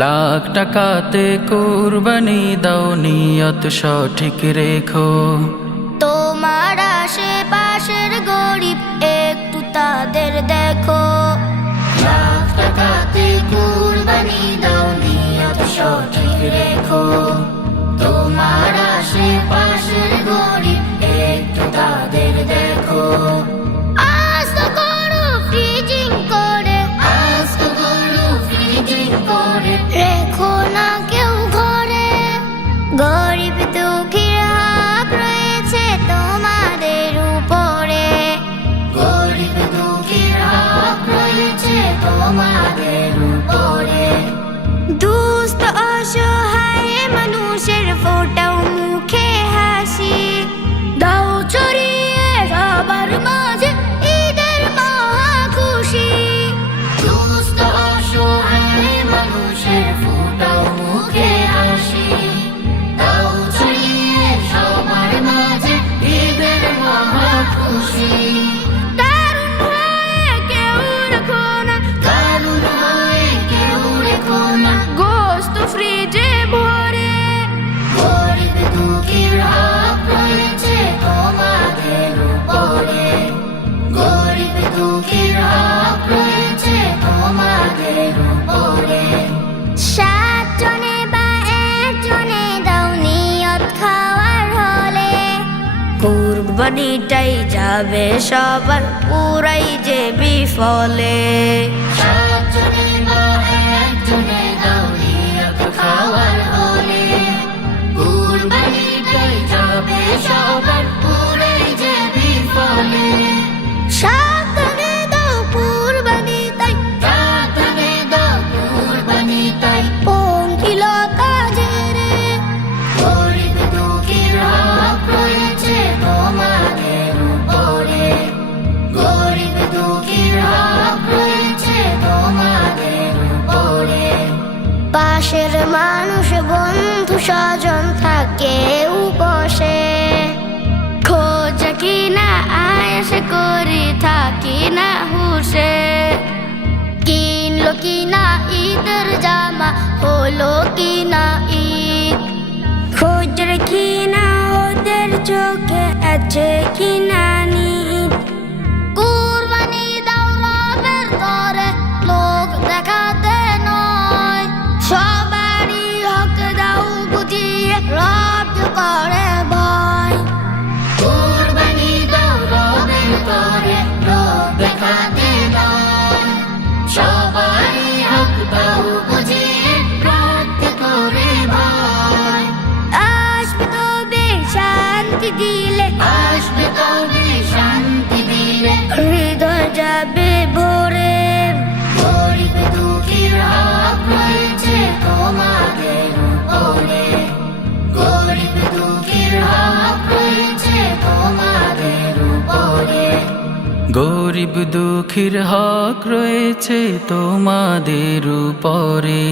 লাখ টাকাতে কুরবানি দাও, নিয়ত সঠিক রেখো। তোমার আশেপাশের গরিব একটু তাদের দেখো। লাখ টাকাতে কুরবানি দাও, নিয়ত সঠিক রেখো। তোমার আশেপাশের গরিব একটু তাদের দেখো। আস্ত করো ফ্রিজিং করে, আস্ত করো ফ্রিজিং করে, রেখো না কেউ ঘরে। গরিব দুঃখীর হক রয়েছে তোমাদের উপরে। গরিব দুঃখীর হক রয়েছে তোমাদের উপরে। দুস্থ অসহায় মানুষের ফোটাও মুখে হাসি, দাও ছড়িয়ে সবার মাঝে ঈদের মহা খুশি। দুস্থ অসহায় মানুষের ফুটাও মুখে হাসি, দাও ছড়িয়ে সবার মাঝে ঈদের মহা খুশি। দারুণ হয়ে কেউ রেখো না, দারুণ হয়ে কেউ রেখো না, গোস্ত ফ্রিজে ভরে। গরিব দুঃখীর হক রয়েছে তোমাদের উপরে। গরিব দুঃখীর হক রয়েছে তোমাদের উপরে। 7 জনে বা 1 জনে দাও নিয়ত খাওয়ার হলে, কুরবানিটাই যাবে সবার পুরাই যে বিফলে। 7 জনে বা 1 জনে দাও নিয়ত খাওয়ার হলে, কুরবানিটাই যাবে সবার পুরাই যে বিফলে। সাবধানে দাও কুরবানি তাই, সাবধানে দাও কুরবানি তাই, পঙ্কিলতা জেরে। গরিব দুঃখীর হক রয়েছে তোমাদের উপরে। গরিব দুঃখীর হক রয়েছে তোমাদের উপরে। পাশের মানুষ বন্ধু স্বজন থাকে উপসে, খোঁজ কিনা আয়েস করি থাকি না হুসে। কিনলো কিনা ঈদের জামা, হলো কিনা ঈদ, খোঁজ রাখি না ওদের চোখে আছে কিনা নিদ। কুরবানি দাও রবের তরে, লোক দেখাতে নয়। সবারই হক দাও বুঝিয়ে, রব করে ভয়। কুরবানি দাও রবের তরে, লোক দেখাতে নয়। সবারই হক দাও বুঝিয়ে, রব করে ভয়। আসবে তবে শান্তি দিলে, আসবে তবে শান্তি দিলে, হৃদয় যাবে ভরে। গরিব দুঃখীর হক রয়েছে তোমাদের উপরে। গরিব দুঃখীর হক রয়েছে তোমাদের উপরে। গরিব দুঃখীর হক রয়েছে তোমাদের উপরে।